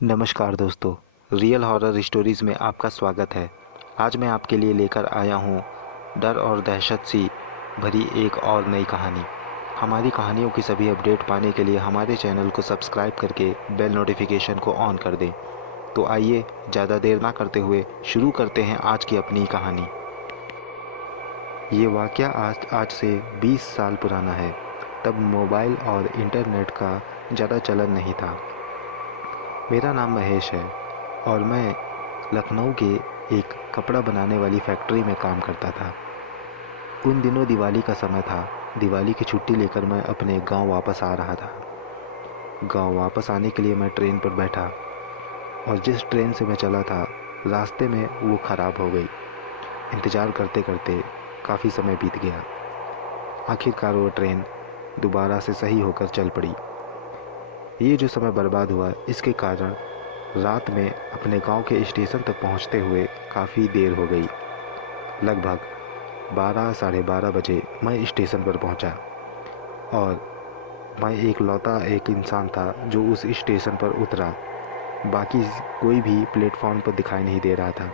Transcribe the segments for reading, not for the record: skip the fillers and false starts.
नमस्कार दोस्तों, real horror stories में आपका स्वागत है। आज मैं आपके लिए लेकर आया हूँ डर और दहशत सी भरी एक और नई कहानी। हमारी कहानियों की सभी अपडेट पाने के लिए हमारे चैनल को सब्सक्राइब करके बेल नोटिफिकेशन को ऑन कर दें। तो आइए ज़्यादा देर ना करते हुए शुरू करते हैं आज की अपनी कहानी। ये वाक़या आज से 20 साल पुराना है। तब मोबाइल और इंटरनेट का ज़्यादा चलन नहीं था। मेरा नाम महेश है और मैं लखनऊ के एक कपड़ा बनाने वाली फैक्ट्री में काम करता था। उन दिनों दिवाली का समय था। दिवाली की छुट्टी लेकर मैं अपने गांव वापस आ रहा था। गांव वापस आने के लिए मैं ट्रेन पर बैठा और जिस ट्रेन से मैं चला था, रास्ते में वो ख़राब हो गई। इंतज़ार करते करते काफ़ी समय बीत गया। आखिरकार वो ट्रेन दोबारा से सही होकर चल पड़ी। ये जो समय बर्बाद हुआ, इसके कारण रात में अपने गांव के स्टेशन तक पहुंचते हुए काफ़ी देर हो गई। लगभग 12 साढ़े 12 बजे मैं स्टेशन पर पहुंचा और मैं एक इंसान था जो उस स्टेशन पर उतरा। बाकी कोई भी प्लेटफॉर्म पर दिखाई नहीं दे रहा था।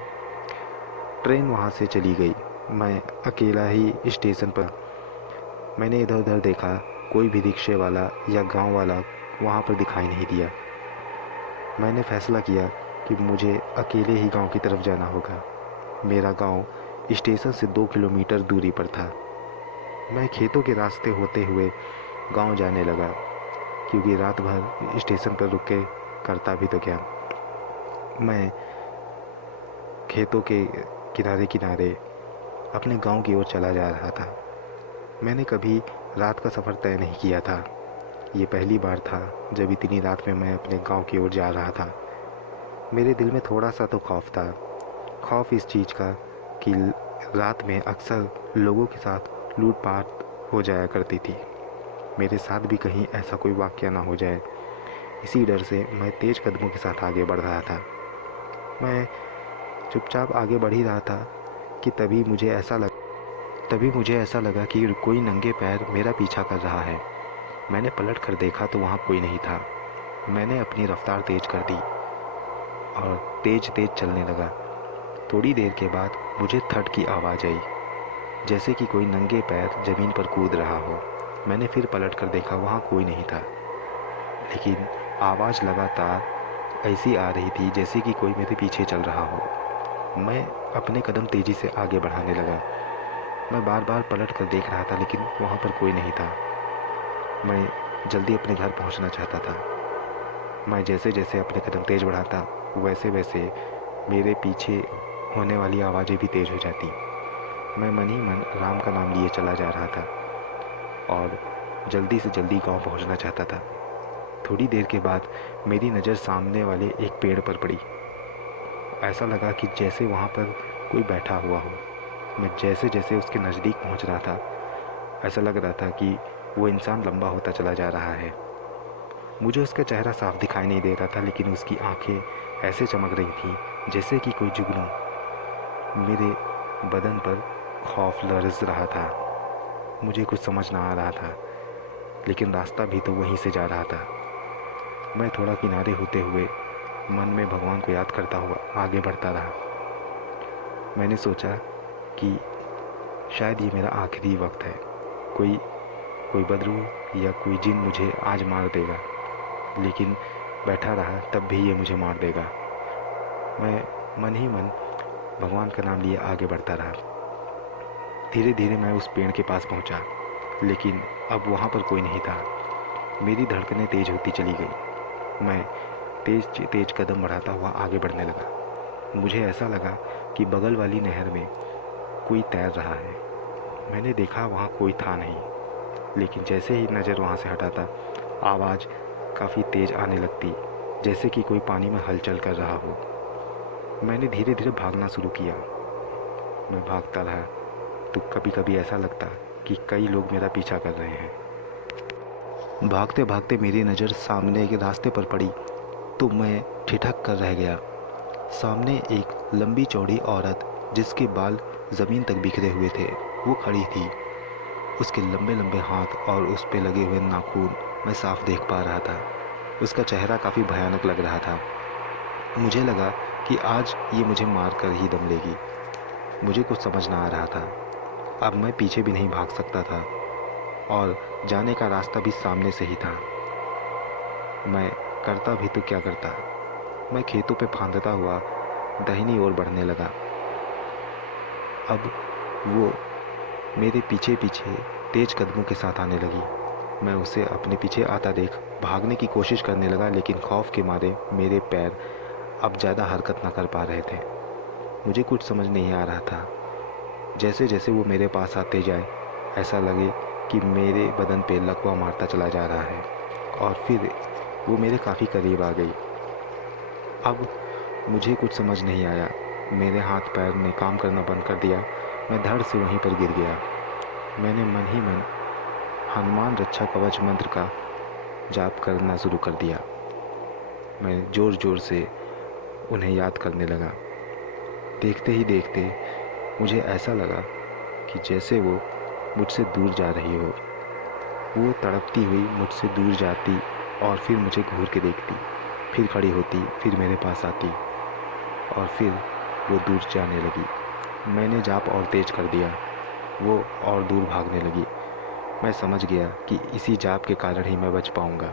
ट्रेन वहां से चली गई। मैं अकेला ही स्टेशन पर। मैंने इधर उधर देखा, कोई भी रिक्शे वाला या गांव वाला वहां पर दिखाई नहीं दिया। मैंने फैसला किया कि मुझे अकेले ही गांव की तरफ जाना होगा। मेरा गांव स्टेशन से 2 किलोमीटर दूरी पर था। मैं खेतों के रास्ते होते हुए गांव जाने लगा, क्योंकि रात भर स्टेशन पर रुक के करता भी तो क्या। मैं खेतों के किनारे किनारे अपने गांव की ओर चला जा रहा था। मैंने कभी रात का सफ़र तय नहीं किया था। ये पहली बार था जब इतनी रात में मैं अपने गांव की ओर जा रहा था। मेरे दिल में थोड़ा सा तो खौफ था। खौफ इस चीज़ का कि रात में अक्सर लोगों के साथ लूटपाट हो जाया करती थी। मेरे साथ भी कहीं ऐसा कोई वाक़या ना हो जाए। इसी डर से मैं तेज़ कदमों के साथ आगे बढ़ रहा था। मैं चुपचाप आगे बढ़ ही रहा था कि तभी मुझे ऐसा लगा कि कोई नंगे पैर मेरा पीछा कर रहा है। मैंने पलट कर देखा तो वहाँ कोई नहीं था। मैंने अपनी रफ़्तार तेज़ कर दी और तेज़ तेज़ चलने लगा। थोड़ी देर के बाद मुझे थड की आवाज़ आई, जैसे कि कोई नंगे पैर ज़मीन पर कूद रहा हो। मैंने फिर पलट कर देखा, वहाँ कोई नहीं था, लेकिन आवाज़ लगातार ऐसी आ रही थी जैसे कि कोई मेरे पीछे चल रहा हो। मैं अपने कदम तेज़ी से आगे बढ़ाने लगा। मैं बार बार पलट कर देख रहा था, लेकिन वहाँ पर कोई नहीं था। मैं जल्दी अपने घर पहुँचना चाहता था। मैं जैसे जैसे अपने कदम तेज़ बढ़ाता, वैसे वैसे मेरे पीछे होने वाली आवाज़ें भी तेज़ हो जाती। मैं मन ही मन राम का नाम लिए चला जा रहा था और जल्दी से जल्दी गांव पहुंचना चाहता था। थोड़ी देर के बाद मेरी नज़र सामने वाले एक पेड़ पर पड़ी। ऐसा लगा कि जैसे वहाँ पर कोई बैठा हुआ हो। मैं जैसे जैसे उसके नज़दीक पहुँच रहा था, ऐसा लग रहा था कि वो इंसान लंबा होता चला जा रहा है। मुझे उसका चेहरा साफ दिखाई नहीं दे रहा था, लेकिन उसकी आंखें ऐसे चमक रही थीं जैसे कि कोई जुगनू। मेरे बदन पर खौफ लरज़ रहा था। मुझे कुछ समझ ना आ रहा था, लेकिन रास्ता भी तो वहीं से जा रहा था। मैं थोड़ा किनारे होते हुए मन में भगवान को याद करता हुआ आगे बढ़ता रहा। मैंने सोचा कि शायद ये मेरा आखिरी वक्त है। कोई कोई बदरूह या कोई जिन मुझे आज मार देगा, लेकिन बैठा रहा तब भी ये मुझे मार देगा। मैं मन ही मन भगवान का नाम लिए आगे बढ़ता रहा। धीरे धीरे मैं उस पेड़ के पास पहुंचा, लेकिन अब वहाँ पर कोई नहीं था। मेरी धड़कनें तेज़ होती चली गई। मैं तेज़ तेज़ कदम बढ़ाता हुआ आगे बढ़ने लगा। मुझे ऐसा लगा कि बगल वाली नहर में कोई तैर रहा है। मैंने देखा वहाँ कोई था नहीं, लेकिन जैसे ही नज़र वहाँ से हटाता, आवाज़ काफ़ी तेज़ आने लगती, जैसे कि कोई पानी में हलचल कर रहा हो। मैंने धीरे धीरे भागना शुरू किया। मैं भागता रहा तो कभी कभी ऐसा लगता कि कई लोग मेरा पीछा कर रहे हैं। भागते भागते मेरी नज़र सामने के रास्ते पर पड़ी तो मैं ठिठक कर रह गया। सामने एक लंबी चौड़ी औरत, जिसके बाल ज़मीन तक बिखरे हुए थे, वो खड़ी थी। उसके लंबे लंबे हाथ और उस पे लगे हुए नाखून मैं साफ देख पा रहा था। उसका चेहरा काफ़ी भयानक लग रहा था। मुझे लगा कि आज ये मुझे मार कर ही दम लेगी। मुझे कुछ समझ ना आ रहा था। अब मैं पीछे भी नहीं भाग सकता था और जाने का रास्ता भी सामने से ही था। मैं करता भी तो क्या करता। मैं खेतों पे फांदता हुआ दाहिनी ओर बढ़ने लगा। अब वो मेरे पीछे पीछे तेज कदमों के साथ आने लगी। मैं उसे अपने पीछे आता देख भागने की कोशिश करने लगा, लेकिन खौफ के मारे मेरे पैर अब ज़्यादा हरकत न कर पा रहे थे। मुझे कुछ समझ नहीं आ रहा था। जैसे जैसे वो मेरे पास आते जाए, ऐसा लगे कि मेरे बदन पे लकवा मारता चला जा रहा है। और फिर वो मेरे काफ़ी करीब आ गई। अब मुझे कुछ समझ नहीं आया। मेरे हाथ पैर ने काम करना बंद कर दिया। मैं धड़ से वहीं पर गिर गया। मैंने मन ही मन हनुमान रक्षा कवच मंत्र का जाप करना शुरू कर दिया। मैं ज़ोर ज़ोर से उन्हें याद करने लगा। देखते ही देखते मुझे ऐसा लगा कि जैसे वो मुझसे दूर जा रही हो। वो तड़पती हुई मुझसे दूर जाती और फिर मुझे घूर के देखती, फिर खड़ी होती, फिर मेरे पास आती और फिर वो दूर जाने लगी। मैंने जाप और तेज कर दिया। वो और दूर भागने लगी। मैं समझ गया कि इसी जाप के कारण ही मैं बच पाऊंगा।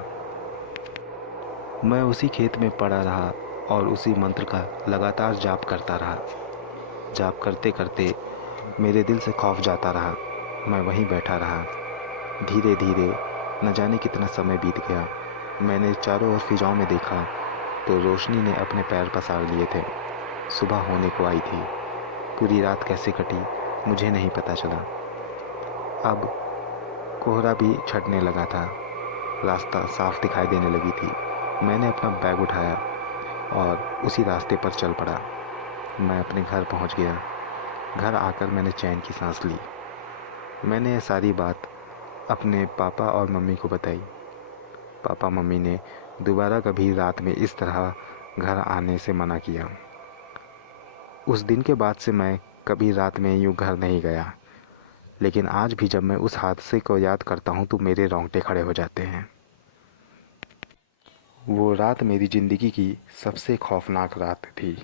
मैं उसी खेत में पड़ा रहा और उसी मंत्र का लगातार जाप करता रहा। जाप करते करते मेरे दिल से खौफ जाता रहा। मैं वहीं बैठा रहा। धीरे धीरे न जाने कितना समय बीत गया। मैंने चारों ओर फिजाओं में देखा तो रोशनी ने अपने पैर पसार लिए थे। सुबह होने को आई थी। पूरी रात कैसे कटी मुझे नहीं पता चला। अब कोहरा भी छटने लगा था। रास्ता साफ दिखाई देने लगी थी। मैंने अपना बैग उठाया और उसी रास्ते पर चल पड़ा। मैं अपने घर पहुंच गया। घर आकर मैंने चैन की सांस ली। मैंने यह सारी बात अपने पापा और मम्मी को बताई। पापा मम्मी ने दोबारा कभी रात में इस तरह घर आने से मना किया। उस दिन के बाद से मैं कभी रात में यूँ घर नहीं गया। लेकिन आज भी जब मैं उस हादसे को याद करता हूँ तो मेरे रोंगटे खड़े हो जाते हैं। वो रात मेरी ज़िंदगी की सबसे खौफनाक रात थी।